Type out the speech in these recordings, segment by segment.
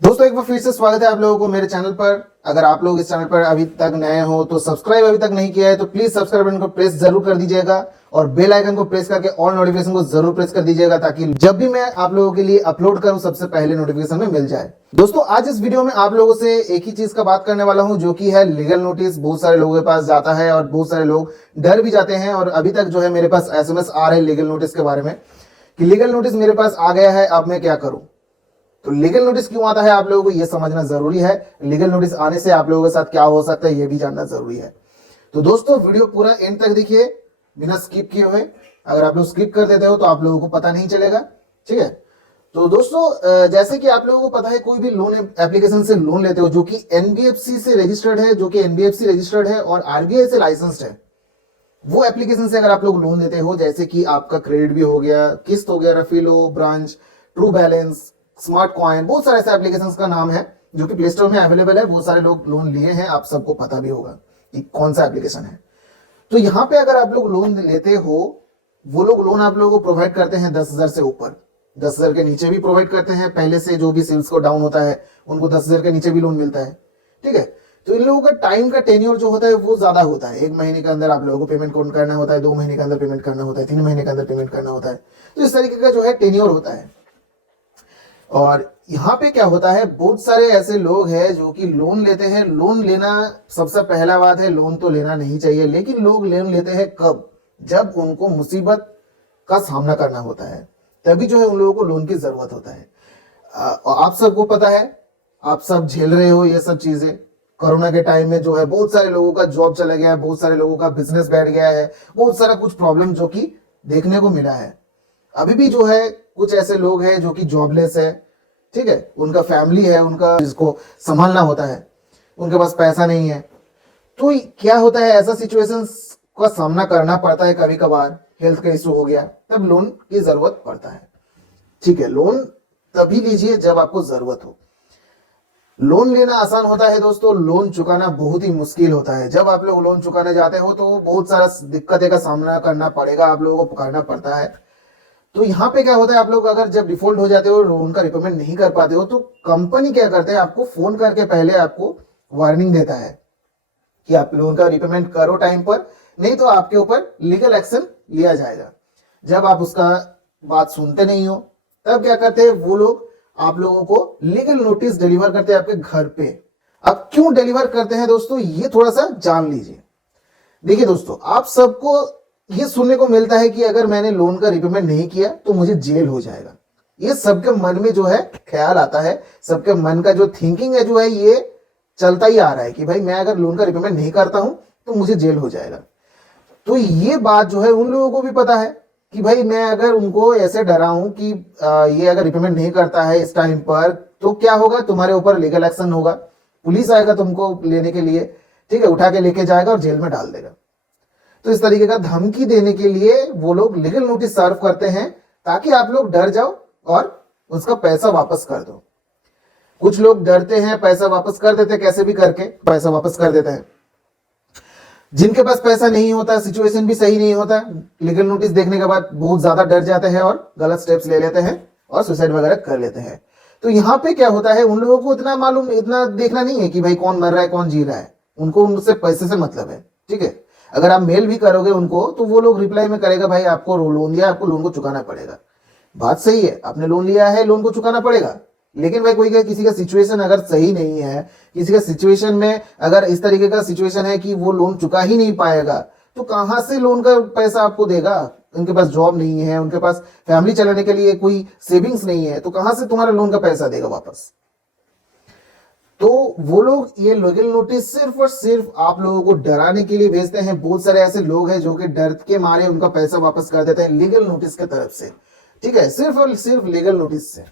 दोस्तों एक बार फिर से स्वागत है आप लोगों को मेरे चैनल पर। अगर आप लोग इस चैनल पर अभी तक नए हो तो सब्सक्राइब अभी तक नहीं किया है तो प्लीज सब्सक्राइब बटन को प्रेस जरूर कर दीजिएगा और बेल आइकन को प्रेस करके ऑल नोटिफिकेशन को जरूर प्रेस कर दीजिएगा ताकि जब भी मैं आप लोगों के लिए अपलोड करूं सबसे पहले नोटिफिकेशन में मिल जाए। दोस्तों आज इस वीडियो में आप लोगों से एक ही चीज का बात करने वाला हूं जो कि है लीगल नोटिस। बहुत सारे लोगों के पास जाता है और बहुत सारे लोग डर भी जाते हैं और अभी तक जो है मेरे पास SMS आ रहे हैं लीगल नोटिस के बारे में कि लीगल नोटिस मेरे पास आ गया है, अब मैं क्या करूं। तो लीगल नोटिस क्यों आता है आप लोगों को यह समझना जरूरी है। लीगल नोटिस आने से आप लोगों के साथ क्या हो सकता है यह भी जानना जरूरी है। तो दोस्तों वीडियो पूरा एंड तक देखिए बिना स्किप किए हुए। अगर आप लोग स्किप कर देते हो तो आप लोगों को पता नहीं चलेगा, ठीक है। तो दोस्तों जैसे कि आप लोगों को पता है कोई भी लोन एप्लीकेशन से लोन लेते हो जो कि NBFC से रजिस्टर्ड है, जो कि NBFC रजिस्टर्ड है और RBI से लाइसेंस्ड है, वो एप्लीकेशन से अगर आप लोग लोन लेते हो जैसे कि आपका क्रेडिट भी हो गया, किस्त हो गया, रफीलो, branch, true balance, smart coin, बहुत सारे ऐसे एप्लीकेशन का नाम है जो कि प्ले स्टोर में अवेलेबल है। बहुत सारे लोग लोन लिए हैं, आप सबको पता भी होगा कि कौन सा एप्लीकेशन है। तो यहाँ पे अगर आप लोग लोन लेते हो वो लोग लोन आप लोगों को प्रोवाइड करते हैं 10,000 से ऊपर, 10,000 के नीचे भी प्रोवाइड करते हैं। पहले से जो भी सिविल स्कोर डाउन होता है उनको 10,000 के नीचे भी लोन मिलता है, ठीक है। तो इन लोगों का टाइम का टेन्योर जो होता है वो ज्यादा होता है। 1 महीने के अंदर आप लोगों को पेमेंट करना होता है, 2 महीने के अंदर पेमेंट करना होता है, 3 महीने के अंदर पेमेंट करना होता है। तो इस तरीके का जो है टेन्योर होता है। और यहाँ पे क्या होता है, बहुत सारे ऐसे लोग हैं जो कि लोन लेते हैं। लोन लेना सबसे पहला बात है, लोन तो लेना नहीं चाहिए, लेकिन लोग लोन लेते हैं कब, जब उनको मुसीबत का सामना करना होता है, तभी जो है उन लोगों को लोन की जरूरत होता है। और आप सबको पता है, आप सब झेल रहे हो ये सब चीजें। कोरोना के टाइम में जो है बहुत सारे लोगों का जॉब चला गया है, बहुत सारे लोगों का बिजनेस बैठ गया है, बहुत सारा कुछ प्रॉब्लम जो कि देखने को मिला है। अभी भी जो है कुछ ऐसे लोग हैं जो कि जॉबलेस है, ठीक है, उनका फैमिली है, उनका जिसको संभालना होता है, उनके पास पैसा नहीं है। तो क्या होता है, ऐसा सिचुएशन का सामना करना पड़ता है कभी कभार। हेल्थ का इशू हो गया तब लोन की जरूरत पड़ता है, ठीक है। लोन तभी लीजिए जब आपको जरूरत हो। लोन लेना आसान होता है दोस्तों, लोन चुकाना बहुत ही मुश्किल होता है। जब आप लोग लोन चुकाने जाते हो तो बहुत सारा दिक्कतें का सामना करना पड़ेगा, आप लोगों को करना पड़ता है। तो यहाँ पे क्या होता है, आप लोग अगर जब डिफॉल्ट हो जाते हो, लोन का रिपेमेंट नहीं कर पाते हो, तो कंपनी क्या करते हैं, आपको फोन करके पहले आपको वार्निंग देता है कि आप लोन का रिपेमेंट करो टाइम पर, नहीं तो आपके ऊपर लीगल एक्शन लिया जाएगा। जब आप उसका बात सुनते नहीं हो तब क्या करते हैं वो लोग, आप लोगों को लीगल नोटिस डिलीवर करते हैं आपके घर पे। अब क्यों डिलीवर करते हैं दोस्तों, ये थोड़ा सा जान लीजिए। देखिए दोस्तों, आप सबको ये सुनने को मिलता है कि अगर मैंने लोन का रिपेमेंट नहीं किया तो मुझे जेल हो जाएगा। ये सबके मन में जो है ख्याल आता है, सबके मन का जो थिंकिंग है जो है ये चलता ही आ रहा है कि भाई मैं अगर लोन का रिपेमेंट नहीं करता हूं तो मुझे जेल हो जाएगा। तो ये बात जो है उन लोगों को भी पता है कि भाई मैं अगर उनको ऐसे डराऊं कि ये अगर रिपेमेंट नहीं करता है इस टाइम पर तो क्या होगा, तुम्हारे ऊपर लीगल एक्शन होगा, पुलिस आएगा तुमको लेने के लिए, ठीक है, उठा के लेके जाएगा और जेल में डाल देगा। तो इस तरीके का धमकी देने के लिए वो लोग लीगल नोटिस सर्व करते हैं ताकि आप लोग डर जाओ और उसका पैसा वापस कर दो। कुछ लोग डरते हैं, पैसा वापस कर देते, कैसे भी करके पैसा वापस कर देते हैं। जिनके पास पैसा नहीं होता, सिचुएशन भी सही नहीं होता, लीगल नोटिस देखने के बाद बहुत ज्यादा डर जाते हैं और गलत स्टेप्स ले लेते हैं और सुसाइड वगैरह कर लेते हैं। तो यहाँ पे क्या होता है, उन लोगों को इतना मालूम, इतना देखना नहीं है कि भाई कौन मर रहा है कौन जी रहा है, उनको उनसे पैसे से मतलब है, ठीक है। अगर आप मेल भी करोगे उनको तो वो लोग रिप्लाई में करेगा भाई आपको लोन लिया, आपको लोन को चुकाना पड़ेगा। बात सही है, आपने लोन लिया है, लोन को चुकाना पड़ेगा। लेकिन भाई कोई किसी का सिचुएशन अगर सही नहीं है, किसी का सिचुएशन में अगर इस तरीके का सिचुएशन है कि वो लोन चुका ही नहीं पाएगा, तो कहां से लोन का पैसा आपको देगा। उनके पास जॉब नहीं है, उनके पास फैमिली चलाने के लिए कोई सेविंग्स नहीं है, तो कहां से तुम्हारा लोन का पैसा देगा वापस। तो वो लोग ये लीगल नोटिस सिर्फ और सिर्फ आप लोगों को डराने के लिए भेजते हैं। बहुत सारे ऐसे लोग हैं जो कि डर के मारे उनका पैसा वापस कर देते हैं लीगल नोटिस की तरफ से, ठीक है, सिर्फ और सिर्फ लीगल नोटिस से।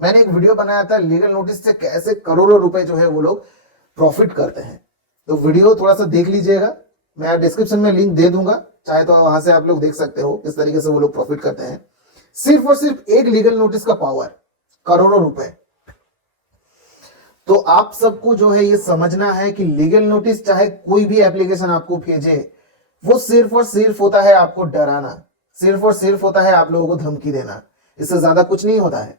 मैंने एक वीडियो बनाया था लीगल नोटिस से कैसे करोड़ों रुपए जो है वो लोग प्रॉफिट करते हैं। तो वीडियो थोड़ा सा देख लीजिएगा, मैं डिस्क्रिप्शन में लिंक दे दूंगा, चाहे तो वहां से आप लोग देख सकते हो किस तरीके से वो लोग प्रॉफिट करते हैं। सिर्फ और सिर्फ एक लीगल नोटिस का पावर, करोड़ों रुपए। तो आप सबको जो है ये समझना है कि लीगल नोटिस चाहे कोई भी एप्लीकेशन आपको भेजे, वो सिर्फ और सिर्फ होता है आपको डराना, सिर्फ और सिर्फ होता है आप लोगों को धमकी देना, इससे ज्यादा कुछ नहीं होता है।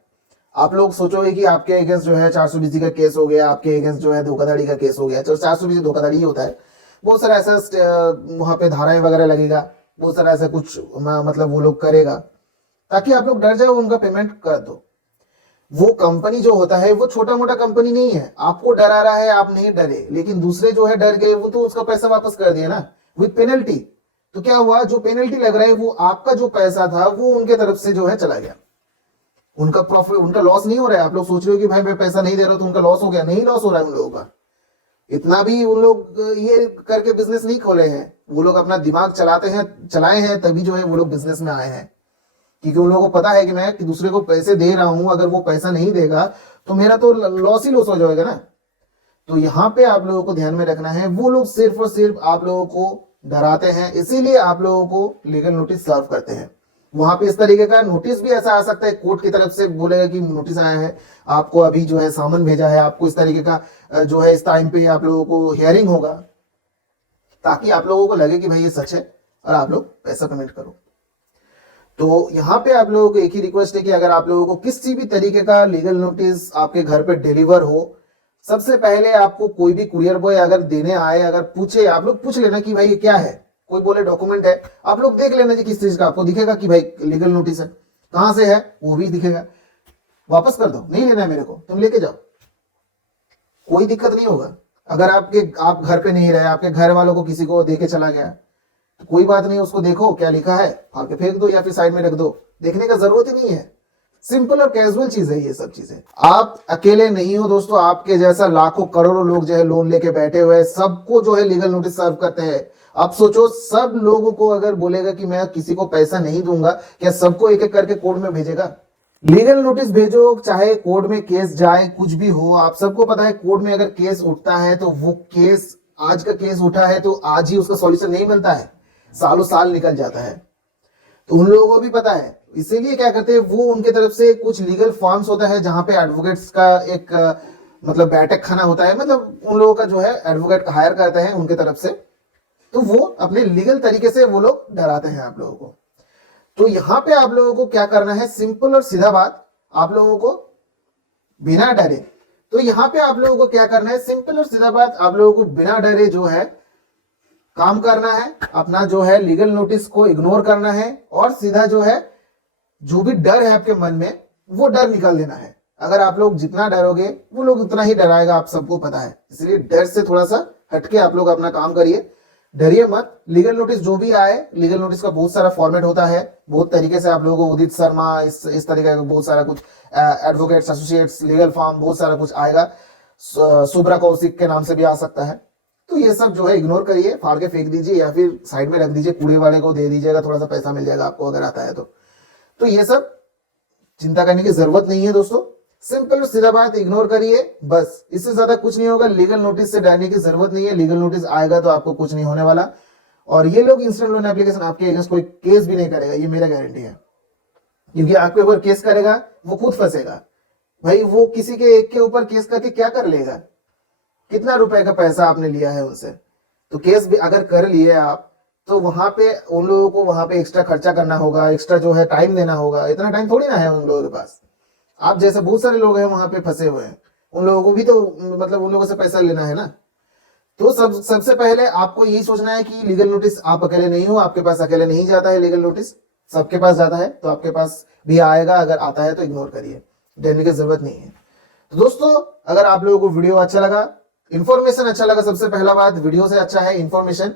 आप लोग सोचोगे कि आपके अगेंस्ट जो है 420 का केस हो गया, आपके अगेंस्ट जो है धोखाधड़ी का केस हो गया। चलो 420 धोखाधड़ी ही होता है, बहुत सारा ऐसा वहां पे धाराएं वगैरह लगेगा, बहुत सारा ऐसा कुछ मतलब वो लोग करेगा ताकि आप लोग डर जाओ, उनका पेमेंट कर दो। वो कंपनी जो होता है वो छोटा मोटा कंपनी नहीं है, आपको डरा रहा है, आप नहीं डरे, लेकिन दूसरे जो है डर गए, वो तो उसका पैसा वापस कर दिया ना विद पेनल्टी। तो क्या हुआ, जो पेनल्टी लग रहा है वो आपका जो पैसा था वो उनके तरफ से जो है चला गया, उनका प्रॉफिट, उनका लॉस नहीं हो रहा है। आप लोग सोच रहे हो कि भाई मैं पैसा नहीं दे रहा तो उनका लॉस हो गया, नहीं लॉस हो रहा है उन लोगों का। इतना भी उन लोग ये करके बिजनेस नहीं खोले हैं, वो लोग अपना दिमाग चलाए हैं तभी जो है वो लोग बिजनेस में आए हैं, क्योंकि उन लोगों को पता है कि मैं दूसरे को पैसे दे रहा हूं, अगर वो पैसा नहीं देगा तो मेरा तो लॉस ही लॉस हो जाएगा ना। तो यहाँ पे आप लोगों को ध्यान में रखना है, वो लोग सिर्फ और सिर्फ आप लोगों को डराते हैं, इसीलिए आप लोगों को लीगल नोटिस सर्व करते हैं। वहां पे इस तरीके का नोटिस भी ऐसा आ सकता है, कोर्ट की तरफ से बोलेगा कि नोटिस आया है, आपको अभी जो है सामन भेजा है, आपको इस तरीके का जो है इस टाइम पे आप लोगों को हियरिंग होगा, ताकि आप लोगों को लगे कि भाई ये सच है और आप लोग पैसा पेमेंट करो। तो यहाँ पे आप लोगों को एक ही रिक्वेस्ट है कि अगर आप लोगों को किसी भी तरीके का लीगल नोटिस आपके घर पे डिलीवर हो, सबसे पहले आपको कोई भी कुरियर बॉय अगर देने आए, अगर पूछे, आप लोग पूछ लेना कि भाई ये क्या है, कोई बोले डॉक्यूमेंट है, आप लोग देख लेना जी किस चीज का, आपको दिखेगा कि भाई लीगल नोटिस है, कहां से है वो भी दिखेगा, वापस कर दो, नहीं लेना है मेरे को, तुम लेके जाओ, कोई दिक्कत नहीं होगा। अगर आप घर पे नहीं रहे, आपके घर वालों को किसी को देके चला गया तो कोई बात नहीं, उसको देखो क्या लिखा है, फाड़ के फेंक दो या फिर साइड में रख दो, देखने का जरूरत ही नहीं है। सिंपल और कैजुअल चीज है ये सब चीजें। आप अकेले नहीं हो दोस्तों, आपके जैसा लाखों करोड़ों लोग जो है लोन लेके बैठे हुए हैं, सबको जो है लीगल नोटिस सर्व करते हैं। आप सोचो, सब लोगों को अगर बोलेगा कि मैं किसी को पैसा नहीं दूंगा, क्या सबको एक एक करके कोर्ट में भेजेगा? लीगल नोटिस भेजो, चाहे कोर्ट में केस जाए, कुछ भी हो, आप सबको पता है कोर्ट में अगर केस उठता है तो वो केस, आज का केस उठा है तो आज ही उसका सॉल्यूशन नहीं बनता है, सालों साल निकल जाता है। तो उन लोगों को भी पता है, इसीलिए क्या करते हैं वो, उनके तरफ से कुछ लीगल फॉर्म्स होता है जहां पे एडवोकेट्स का एक मतलब बैठक खाना होता है, मतलब उन लोगों का जो है एडवोकेट हायर करते हैं उनके तरफ से, तो वो अपने लीगल तरीके से वो लोग डराते हैं आप लोगों को। तो यहां पे आप लोगों को क्या करना है, सिंपल और सीधा बात, आप लोगों को बिना डरे, तो यहां पे आप लोगों को क्या करना है, सिंपल और सीधा बात, आप लोगों को बिना डरे जो है काम करना है, अपना जो है लीगल नोटिस को इग्नोर करना है, और सीधा जो है जो भी डर है आपके मन में वो डर निकाल देना है। अगर आप लोग जितना डरोगे वो लोग उतना ही डराएगा, आप सबको पता है, इसलिए डर से थोड़ा सा हटके आप लोग अपना काम करिए, डरिए मत। लीगल नोटिस जो भी आए, लीगल नोटिस का बहुत सारा फॉर्मेट होता है, बहुत तरीके से आप लोगों को उदित शर्मा, इस तरीके का बहुत सारा कुछ, एडवोकेट्स एसोसिएट्स लीगल फॉर्म, बहुत सारा कुछ आएगा, सुब्रा कौशिक के नाम से भी आ सकता है। तो ये सब जो है इग्नोर करिए, फाड़ के फेंक दीजिए या फिर साइड में रख दीजिए, कूड़े वाले को दे दीजिएगा, थोड़ा सा पैसा मिल जाएगा आपको अगर आता है तो ये सब चिंता करने की जरूरत नहीं है दोस्तों, सिंपल और सीधा बात, इग्नोर करिए बस, इससे ज्यादा कुछ नहीं होगा। लीगल नोटिस से डरने की जरूरत नहीं है, लीगल नोटिस आएगा तो आपको कुछ नहीं होने वाला, और ये लोग इंस्टेंट लोन एप्लीकेशन आपके अगेंस्ट कोई केस भी नहीं करेगा, ये मेरा गारंटी है, क्योंकि आपके ऊपर केस करेगा वो खुद फंसेगा भाई, वो किसी के एक के ऊपर केस करके क्या कर लेगा, कितना रुपए का पैसा आपने लिया है उनसे, तो केस भी अगर कर लिए आप तो वहां पे उन लोगों को वहां पे एक्स्ट्रा खर्चा करना होगा, एक्स्ट्रा जो है टाइम देना होगा, इतना टाइम थोड़ी ना है उन लोगों के पास। आप जैसे बहुत सारे लोग हैं वहां पे फंसे हुए हैं, उन लोगों को भी तो मतलब उन लोगों से पैसा लेना है ना। तो सबसे पहले आपको यही सोचना है कि लीगल नोटिस आप अकेले नहीं हो, आपके पास अकेले नहीं जाता है लीगल नोटिस, सबके पास जाता है, तो आपके पास भी आएगा, अगर आता है तो इग्नोर करिए, डरने की जरूरत नहीं है। तो दोस्तों, अगर आप लोगों को वीडियो अच्छा लगा, इन्फॉर्मेशन अच्छा लगा, सबसे पहला बात वीडियो से अच्छा है इन्फॉर्मेशन,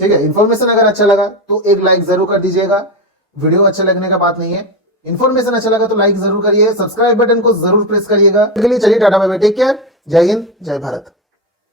ठीक है, इन्फॉर्मेशन अगर अच्छा लगा तो एक लाइक जरूर कर दीजिएगा, वीडियो अच्छा लगने का बात नहीं है, इन्फॉर्मेशन अच्छा लगा तो लाइक जरूर करिए, सब्सक्राइब बटन को जरूर प्रेस करिएगा। चलिए tata bye bye, take care, जय हिंद, जय भारत।